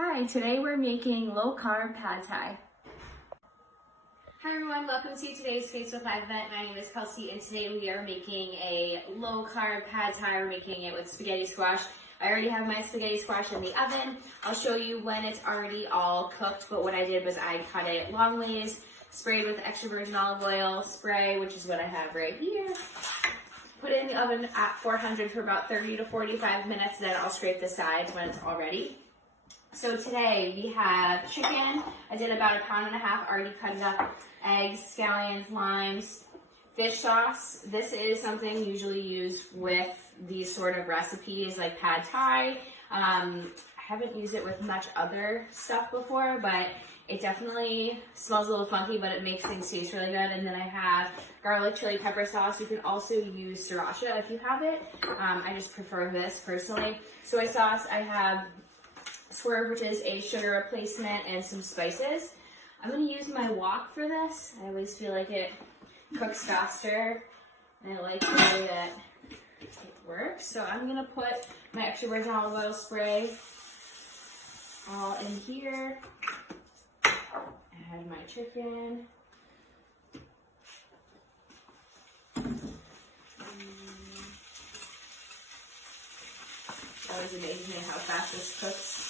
Hi, today we're making low-carb pad thai. Hi everyone, welcome to today's Facebook Live event. My name is Kelsey and today we are making a low-carb pad thai. We're making it with spaghetti squash. I already have my spaghetti squash in the oven. I'll show you when it's already all cooked, but what I did was I cut it long ways, sprayed with extra virgin olive oil spray, which is what I have right here. Put it in the oven at 400 for about 30 to 45 minutes, then I'll scrape the sides when it's all ready. So today we have chicken. I did about 1.5 pounds, already cut it up. Eggs, scallions, limes, fish sauce. This is something usually used with these sort of recipes like pad thai. I haven't used it with much other stuff before, but it definitely smells a little funky, but it makes things taste really good. And then I have garlic chili pepper sauce. You can also use sriracha if you have it. I just prefer this personally. Soy sauce, I have Swerve, which is a sugar replacement, and some spices. I'm going to use my wok for this. I always feel like it cooks faster, and I like the way that it works. So I'm going to put my extra virgin olive oil spray all in here. Add my chicken. It always amazes me how fast this cooks.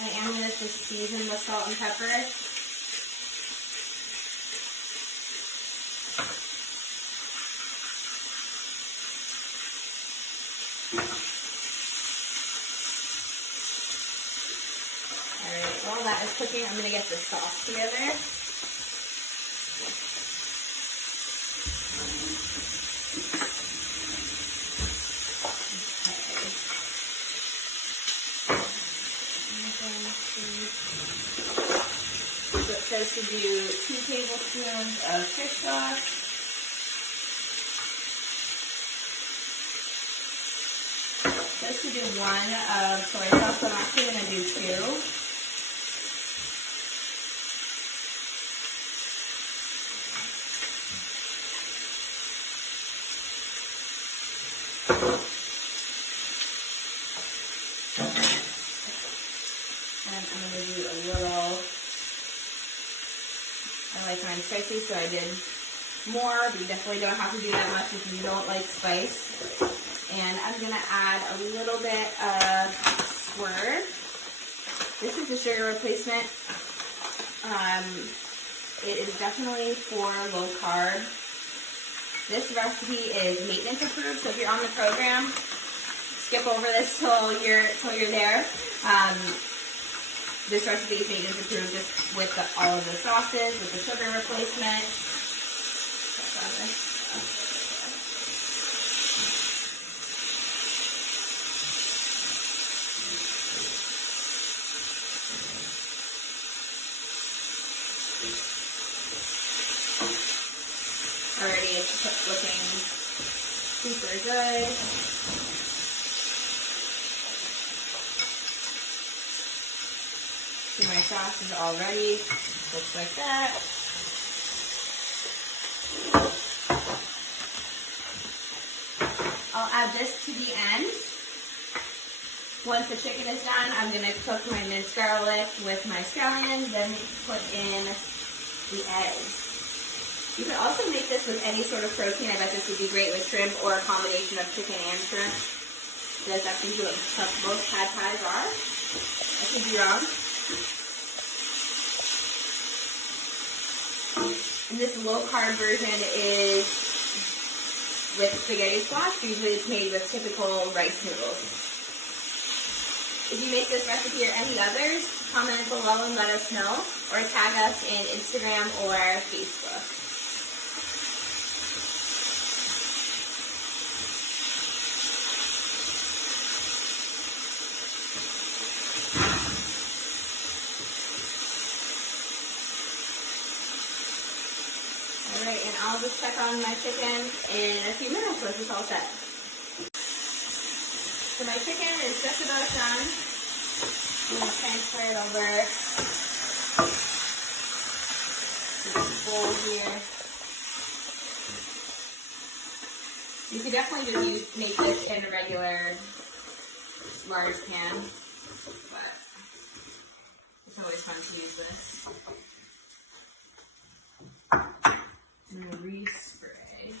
I am going to just season with salt and pepper. Alright, while that is cooking, I'm going to get the sauce together. So it says to do 2 tablespoons of fish sauce. It says to do 1 of soy sauce, so I'm actually going to do 2. And I'm going to do a little, I like mine spicy, so I did more, but you definitely don't have to do that much if you don't like spice. And I'm going to add a little bit of Swerve. This is a sugar replacement. It is definitely for low carb. This recipe is maintenance approved, so if you're on the program, skip over this till you're there. This recipe is maintenance approved just with all of the sauces, with the sugar replacement. Already it's looking super good. See, my sauce is all ready. Looks like that. I'll add this to the end. Once the chicken is done, I'm going to cook my minced garlic with my scallions, then put in the eggs. You can also make this with any sort of protein. I bet this would be great with shrimp or a combination of chicken and shrimp. That's actually what most pad thais are. I could be wrong. And this low carb version is with spaghetti squash. Usually it's made with typical rice noodles. If you make this recipe or any others, comment below and let us know, or tag us in Instagram or Facebook. Alright, and I'll just check on my chicken in a few minutes once it's all set. So my chicken is just about done. I'm going to transfer it over to this bowl here. You could definitely just make this in a regular large pan, but it's always fun to use this. I'm gonna respray.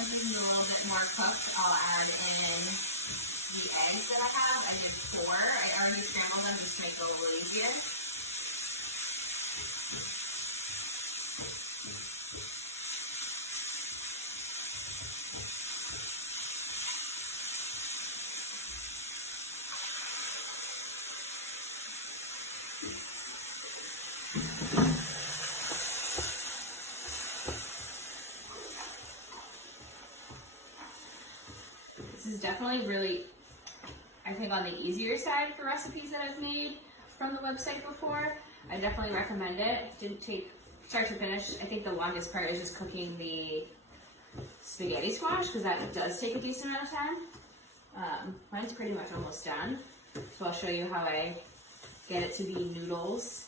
As this is a little bit more cooked, I'll add in the eggs that I have. I did 4. I already scrambled them just to make it a little easier. This is definitely really, I think, on the easier side for recipes that I've made from the website before. I definitely recommend it. Didn't take start to finish. I think the longest part is just cooking the spaghetti squash because that does take a decent amount of time. Mine's pretty much almost done. So I'll show you how I get it to be noodles.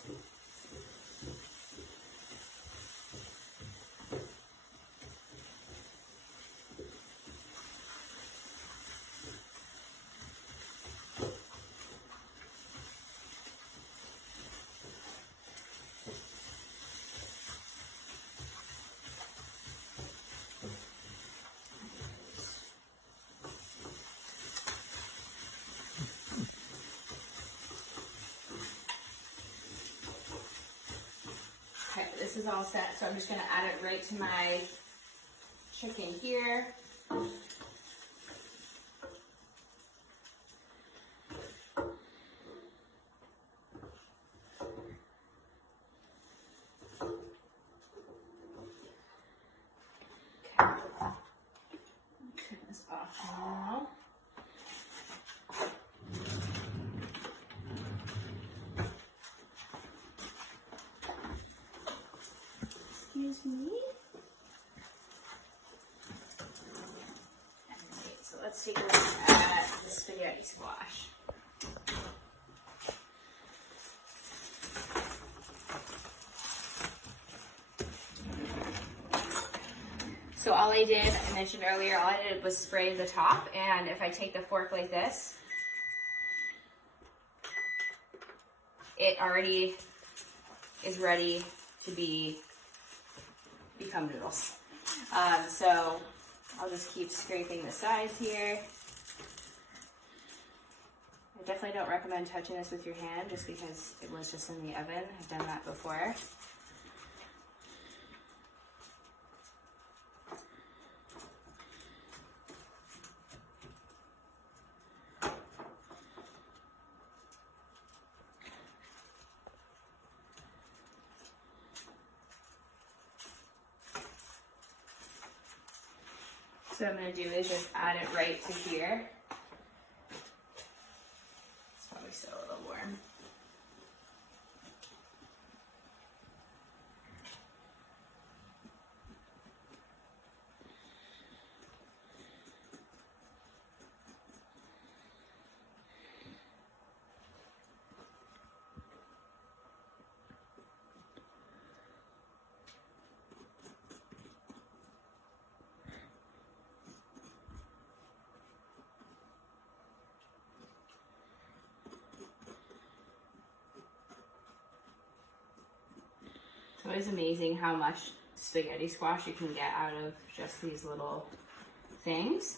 Okay, this is all set, so I'm just going to add it right to my chicken here. Turn this off now. Excuse me. Alright, so let's take a look at the spaghetti squash. So all I did, I mentioned earlier, all I did was spray the top, and if I take the fork like this, it already is ready to become noodles. So I'll just keep scraping the sides here. I definitely don't recommend touching this with your hand just because it was just in the oven. I've done that before. So what I'm going to do is just add it right to here. It's probably still a little warm. So it's amazing how much spaghetti squash you can get out of just these little things.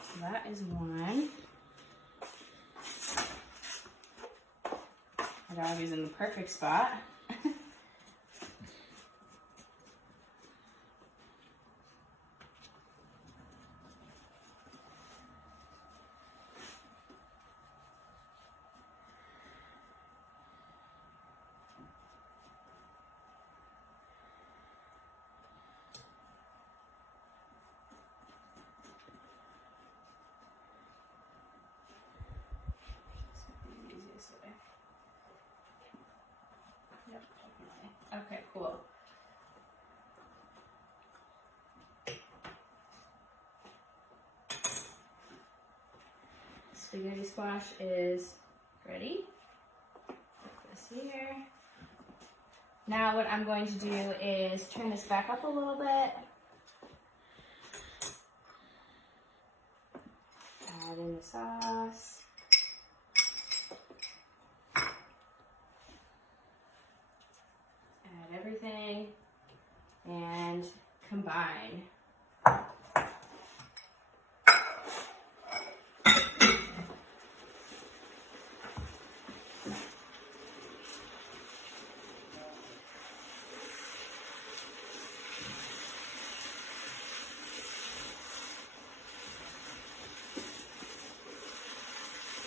So that is one. My dog is in the perfect spot. Okay, cool. Spaghetti squash is ready. Put this here. Now what I'm going to do is turn this back up a little bit. Add in the sauce. Add everything and combine.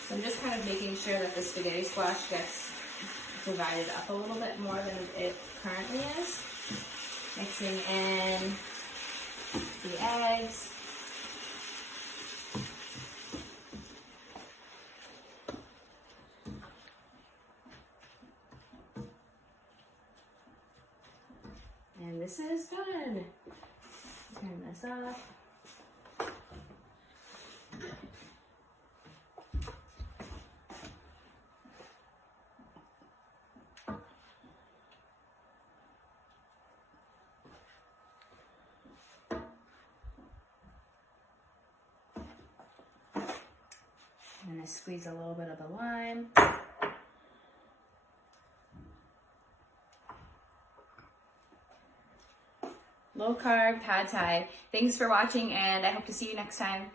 So I'm just kind of making sure that the spaghetti squash gets divided up a little bit more than it currently is. Mixing in the eggs. And this is done. Turn this off. I'm going to squeeze a little bit of the lime. Low carb pad thai. Thanks for watching, and I hope to see you next time.